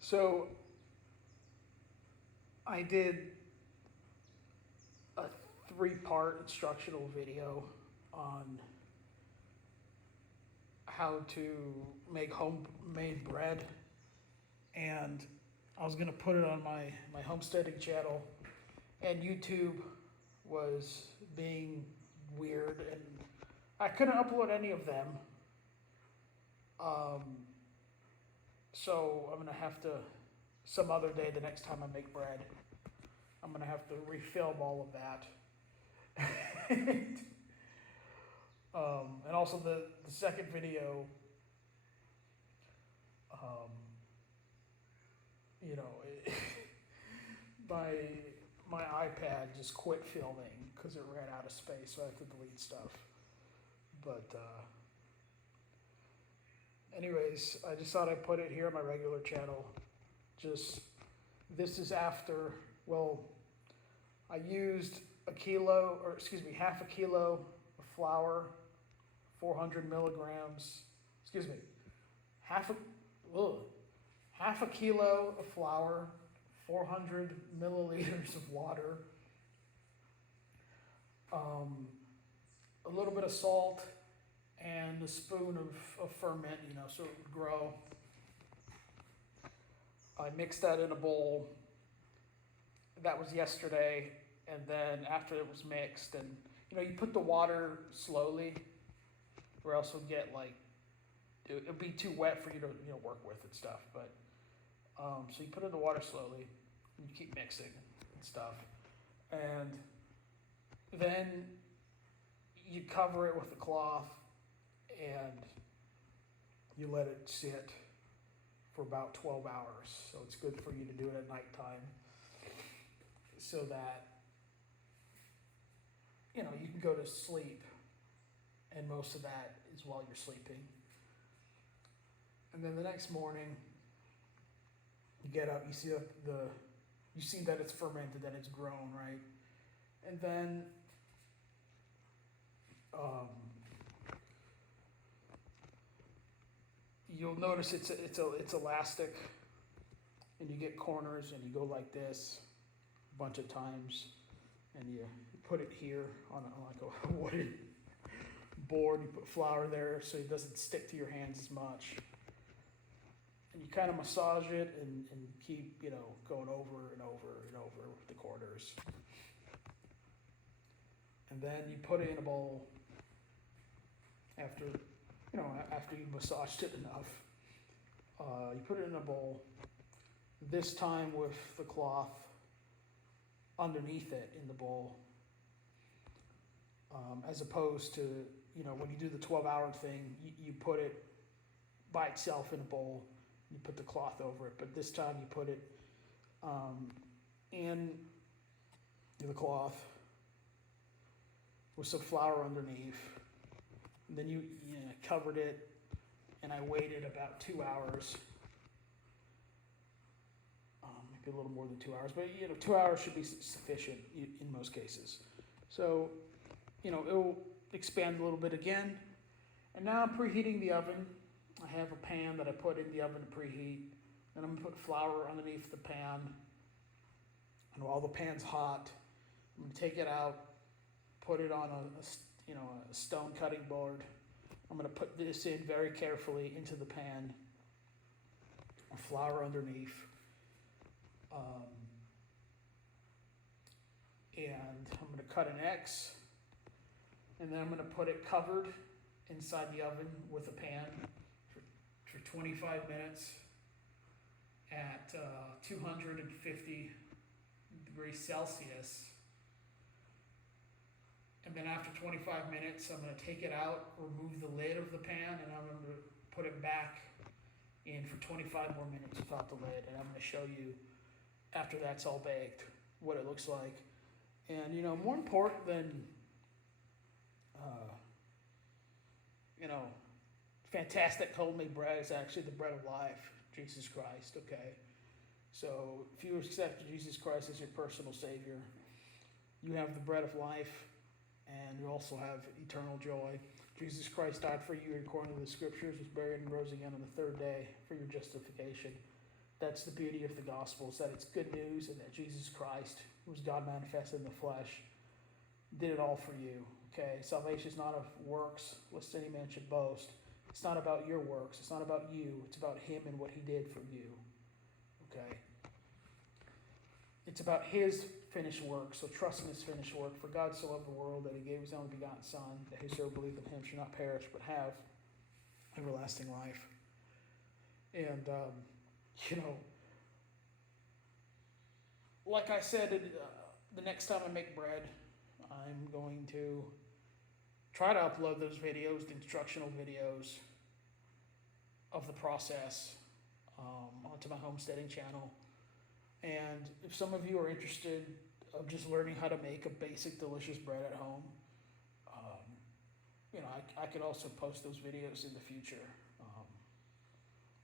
So I did a 3-part instructional video on how to make homemade bread, and I was gonna put it on my homesteading channel, and YouTube was being weird, and I couldn't upload any of them. So I'm gonna have to, some other day, the next time I make bread, I'm gonna have to refilm all of that. And also the second video, you know, my iPad just quit filming because it ran out of space, so I have to delete stuff. But anyways, I just thought I'd put it here on my regular channel. This is after, well, I used half a kilo of flour, 400 milligrams, half a kilo of flour, 400 milliliters of water, a little bit of salt, and a spoon of ferment, so it would grow. I mixed that in a bowl. That was yesterday, and then after it was mixed, and you put the water slowly, or else it'll get it'll be too wet for you to work with and stuff. But so you put in the water slowly, and you keep mixing and stuff, and then you cover it with a cloth, and you let it sit for about 12 hours. So it's good for you to do it at nighttime, so that you can go to sleep, and most of that is while you're sleeping. And then the next morning, you get up, you see that it's fermented, that it's grown, right? And then you'll notice it's elastic, and you get corners, and you go like this a bunch of times, and you put it here on like a wooden board. You put flour there so it doesn't stick to your hands as much, and you kind of massage it and keep going over and over and over with the corners. And then you put it in a bowl after you've massaged it enough. You put it in a bowl, this time with the cloth underneath it in the bowl, as opposed to, when you do the 12-hour thing, you put it by itself in a bowl, you put the cloth over it, but this time you put it in the cloth with some flour underneath. And then you covered it, and I waited about 2 hours, maybe a little more than 2 hours, but 2 hours should be sufficient in most cases. So, it'll expand a little bit again. And now I'm preheating the oven. I have a pan that I put in the oven to preheat. Then I'm gonna put flour underneath the pan. And while the pan's hot, I'm gonna take it out, put it on a stone cutting board. I'm gonna put this in very carefully into the pan, flour underneath. And I'm gonna cut an X, and then I'm gonna put it covered inside the oven with a pan for 25 minutes at 250 degrees Celsius. And then after 25 minutes, I'm going to take it out, remove the lid of the pan, and I'm going to put it back in for 25 more minutes without the lid. And I'm going to show you, after that's all baked, what it looks like. And, more important than, fantastic homemade bread is actually the bread of life, Jesus Christ, okay? So if you accept Jesus Christ as your personal Savior, you have the bread of life, and you also have eternal joy. Jesus Christ died for you according to the scriptures, was buried and rose again on the third day for your justification. That's the beauty of the gospel, is that it's good news and that Jesus Christ, who was God manifested in the flesh, did it all for you. Okay, salvation is not of works, lest any man should boast. It's not about your works. It's not about you. It's about him and what he did for you. Okay? It's about his finished work, so trust in his finished work. For God so loved the world that he gave his only begotten Son, that whosoever believeth in him should not perish, but have everlasting life. And, like I said, the next time I make bread, I'm going to try to upload those videos, the instructional videos of the process, onto my homesteading channel. And if some of you are interested of just learning how to make a basic delicious bread at home, I could also post those videos in the future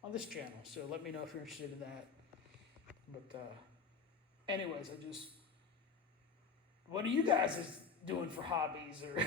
on this channel. So let me know if you're interested in that. But anyways, what are you guys doing for hobbies or